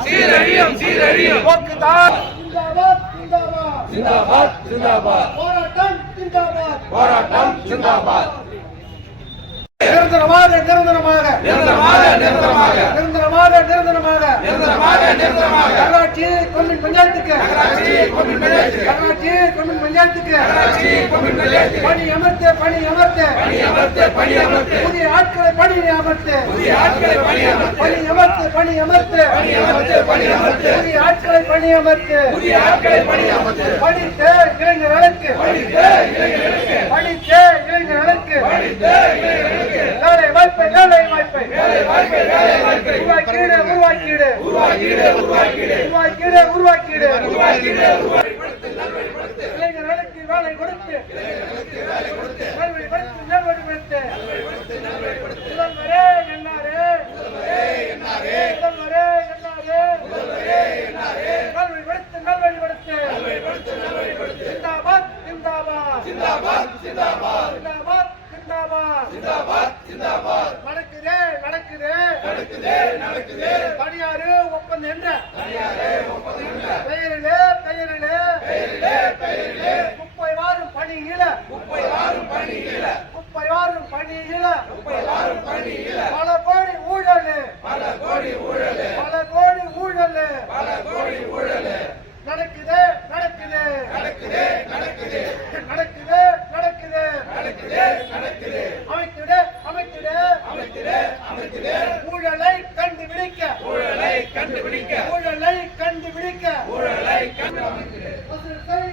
சீரழியும் போக்குதான் ஜிந்தாபாத் ஜிந்தாபாத் போராட்டம் ஜிந்தாபாத் நிரந்தரமாக நகராட்சி கொம்யூன் பஞ்சாயத்துக்கு பணி அமர்த்து புதிய ஆட்களை பணி அமர்த்து புதிய ஆட்களை பணி அமர்த்து படித்த இளைஞர்களுக்கு வேலை வாய்ப்பை உருவாக்கீடு இளைஞர்களுக்கு வேலை கொடுத்து நல்வழிப்படுத்து முதல்வரே என்னாரே நல்வழிப்படுத்து ஜிந்தாபாத் நடக்குது தனியாறு ஒப்பந்தம் என்ற பெயரிலே குப்பை வாரும் பணியில பல கோடி ஊழல் நடக்குது அமைத்திட ஊழலை கண்டுபிடிக்க வசூல் செய்